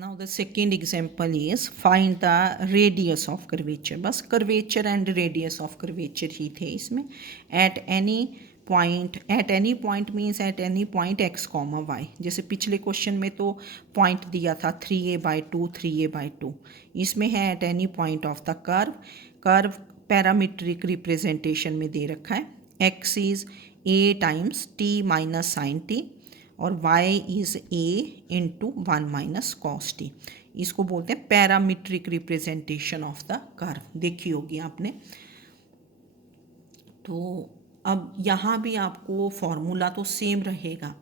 Now the second example is find the radius of curvature. बस curvature and radius of curvature ही थे इसमें. At any point means at any point x comma y. जैसे पिछले question में तो point दिया था 3a/2 3a/2. इसमें है at any point of the curve. Curve parametric representation में दे रखा है. x is a times t minus sin t और y is a into 1 minus cos T. इसको बोलते हैं parametric representation of the curve. देखी होगी आपने. तो अब यहाँ भी आपको फॉर्मूला तो सेम रहेगा.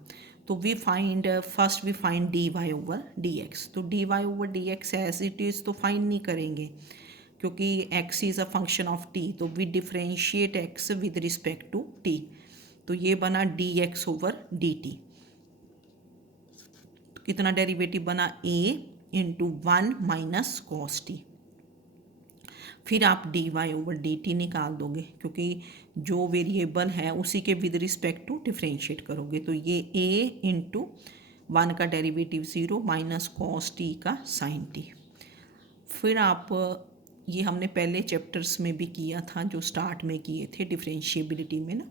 तो first we find d y over d x. तो d y over d x as it is तो फाइंड नहीं करेंगे क्योंकि x is a function of t. तो we differentiate x with respect to t. तो ये बना d x over d t. कितना डेरिवेटिव बना a into 1 minus cos t. फिर आप d y over d t निकाल दोगे क्योंकि जो वेरिएबल है उसी के विद रिस्पेक्ट टू डिफ्रेंशिएट करोगे. तो ये a इंटू 1 का डेरिवेटिव 0 माइनस कॉस टी का साइन टी. फिर आप ये हमने पहले चैप्टर्स में भी किया था जो स्टार्ट में किए थे डिफ्रेंशिएबिलिटी में ना.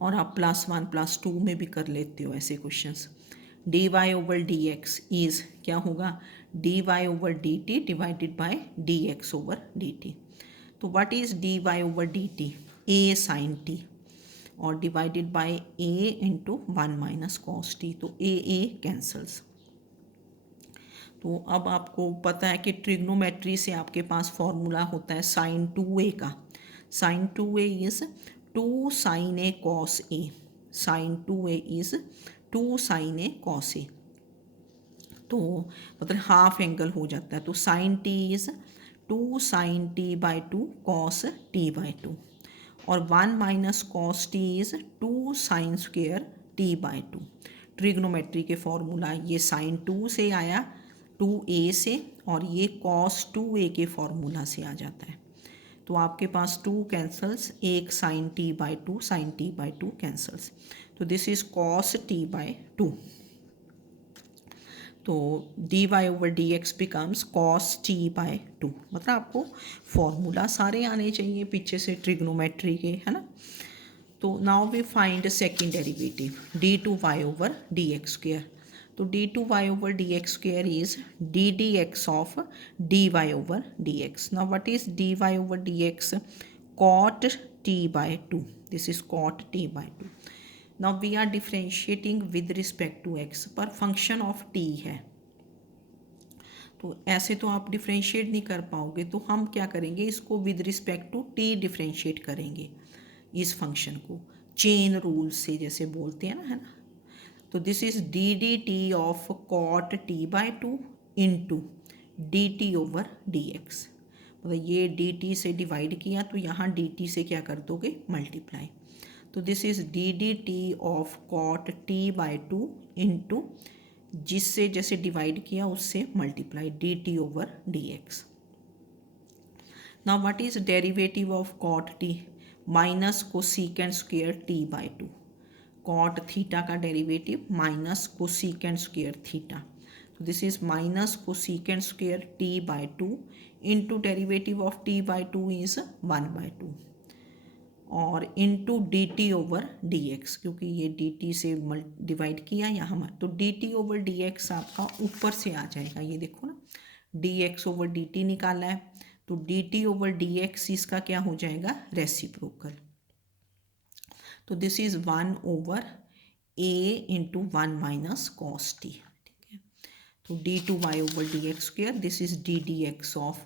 और आप +1 +2 में भी कर लेते हो ऐसे questions. D y over d x is क्या होगा d y over d t divided by d x over d t. तो what is d y over d t a sine t और divided by a into 1 minus cos t. तो a cancels. तो अब आपको पता है कि trigonometry से आपके पास फॉर्मूला होता है साइन 2a का. Sine 2a is 2 sine a cos a. Sine 2a is 2 sine a cos a. तो मतलब हाफ एंगल हो जाता है. तो sine t is 2 sine t by 2 cos t by 2 और 1 minus cos t is 2 sine square t by 2. Trigonometry के formula ये sine 2 से आया 2a से और ये कॉस 2a के फॉर्मूला से आ जाता है. तो आपके पास 2 कैंसल्स. एक sine t by 2 sine t by 2 cancels. तो this is cos t by 2. तो d y over d x becomes cos t by 2. मतलब आपको फॉर्मूला सारे आने चाहिए पीछे से ट्रिग्नोमेट्री के, है ना. तो now we find second derivative d two y over d x square. तो d two y over d x square is d d x of d y over d x. Now what is d y over d x cot t by 2. This is cot t by 2. Now we are differentiating with respect to x पर function of t है. तो ऐसे तो आप differentiate नहीं कर पाओगे. तो हम क्या करेंगे इसको with respect to t differentiate करेंगे इस फंक्शन को चेन रूल से जैसे बोलते हैं ना, है ना. तो this is d d t of cot t by 2 into d t over d x. मतलब ये डी टी से डिवाइड किया तो यहाँ डी टी से क्या कर दोगे मल्टीप्लाई. तो this is d d t of cot t by 2 into जिससे जैसे डिवाइड किया उससे multiply d t over d x. Now what is derivative of cot t minus cosecant square t by 2. Cot theta का derivative minus cosecant square theta. तो this is minus cosecant square t by 2 into derivative of t by 2 is 1 by 2 और into d t over d x क्योंकि ये d t से divide किया यहाँ. तो d t over d x आपका ऊपर से आ जाएगा. ये देखो ना d x over d t निकाला है. तो d t over d x इसका क्या हो जाएगा रेसिप्रोकल. तो this is 1 over a into 1 minus cos t. ठीक है. तो d two y over d x square. This is d d x of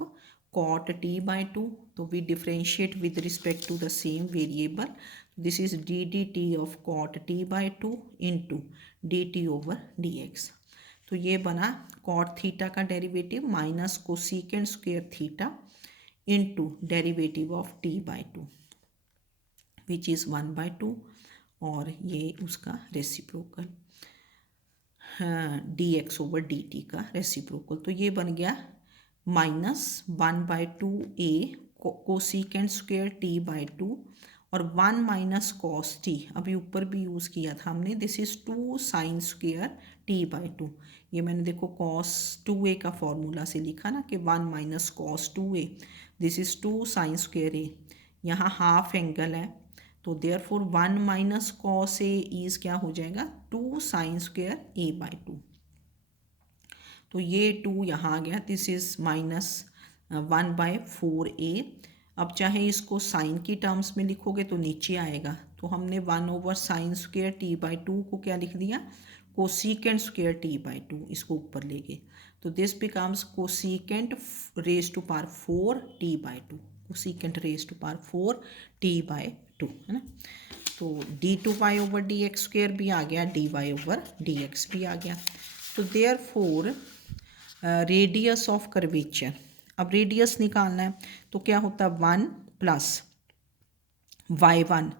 cot t by 2. तो we differentiate with respect to the same variable. This is d d t of cot t by 2 into d t over d x. तो ये बना cot theta का derivative minus cosecant square theta into derivative of t by 2 which is 1 by 2 और ये उसका reciprocal d x over d t का reciprocal. तो ये बन गया -1/2a cosecant square t by 2 और 1 माइनस कॉस टी, अभी ऊपर भी यूज़ किया था हमने, this is 2 sine square t by 2। ये मैंने देखो कॉस 2a का फॉर्मूला से लिखा ना कि 1 minus cos 2a, this is 2 sine square a. यहाँ हाफ एंगल है तो therefore 1 minus cos a is क्या हो जाएगा 2 साइन स्क्वेयर ए बाई 2। तो ये 2 यहाँ आ गया, दिस इज़ माइनस 1/4a। अब चाहे इसको साइन की टर्म्स में लिखोगे तो नीचे आएगा, तो हमने 1/sin स्क्वेयर टी बाई 2 को क्या लिख दिया कोसीकेंट स्क्वेयर टी बाई 2, इसको ऊपर ले गए तो this becomes cosecant raise to power 4 t by 2, cosecant raise to power 4 t by 2, है ना। तो d2y/dx² भी आ गया, dy/dx भी आ गया। तो देयरफॉर रेडियस ऑफ कर्वेचर, अब रेडियस निकालना है तो क्या होता है 1 plus y1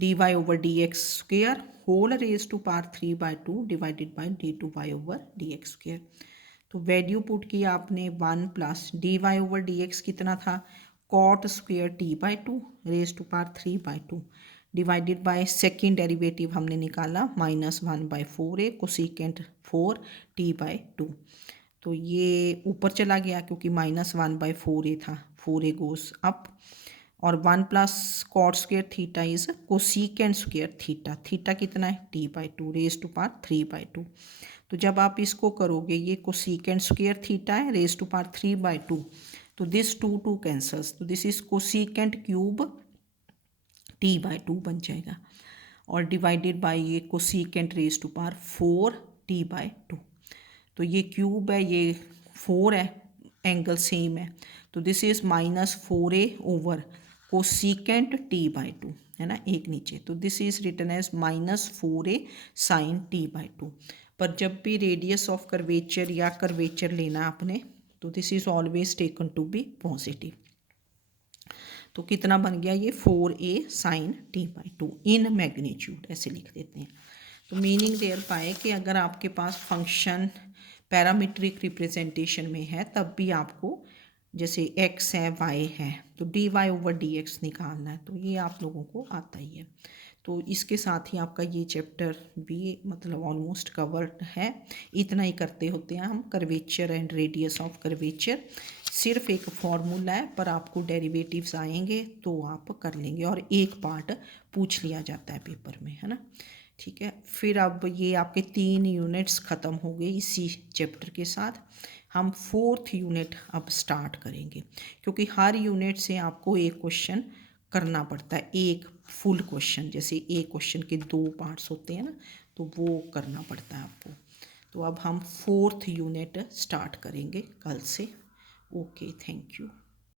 dy/dx² whole raise to power 3/2 divided by d2y/dx²। तो वैल्यू पुट किया आपने 1 प्लस dy/dx कितना था cot square t by 2 raise to power 3/2 divided by second derivative हमने निकाला -1/4a कोसिकेंट 4 टी बाई 2। तो ये ऊपर चला गया क्योंकि -1/4a था, 4a गोस अप, और 1 plus cot square theta is cosecant square theta, theta कितना है t by 2 raise to power 3/2। तो जब आप इसको करोगे ये कोसिकेंट स्क्वेयर थीटा है रेज टू पावर 3/2, तो दिस 2 कैंसल्स, तो this is cosecant cube t by 2 बन जाएगा, और डिवाइडेड बाई ये cosecant raise to power 4 t by 2। तो ये क्यूब है, ये 4 है, एंगल सेम है, तो this is -4a over cosecant t by 2, है ना, एक नीचे, तो this is written as -4a sine t by 2। पर जब भी रेडियस ऑफ कर्वेचर या कर्वेचर लेना आपने तो this is always taken to be positive. तो कितना बन गया ये 4a sine t by 2 in magnitude, ऐसे लिख देते हैं। तो मीनिंग देयर पाए कि अगर आपके पास फंक्शन पैरामीट्रिक रिप्रेजेंटेशन में है तब भी आपको जैसे x है y है तो dy/dx निकालना है, तो ये आप लोगों को आता ही है। तो इसके साथ ही आपका ये चैप्टर भी मतलब ऑलमोस्ट कवर्ड है। इतना ही करते होते हैं हम, curvature and radius of curvature सिर्फ एक फॉर्मूला है, पर आपको डेरिवेटिव्स आएंगे तो आप कर लेंगे, और एक पार्ट पूछ लिया जाता है पेपर में, है ना। ठीक है, फिर अब ये आपके 3 यूनिट्स ख़त्म हो गए इसी चैप्टर के साथ। हम 4th यूनिट अब स्टार्ट करेंगे, क्योंकि हर यूनिट से आपको एक क्वेश्चन करना पड़ता है, एक फुल क्वेश्चन, जैसे एक क्वेश्चन के 2 पार्ट्स होते हैं ना, तो वो करना पड़ता है आपको। तो अब हम 4th यूनिट स्टार्ट करेंगे कल से। Okay, thank you.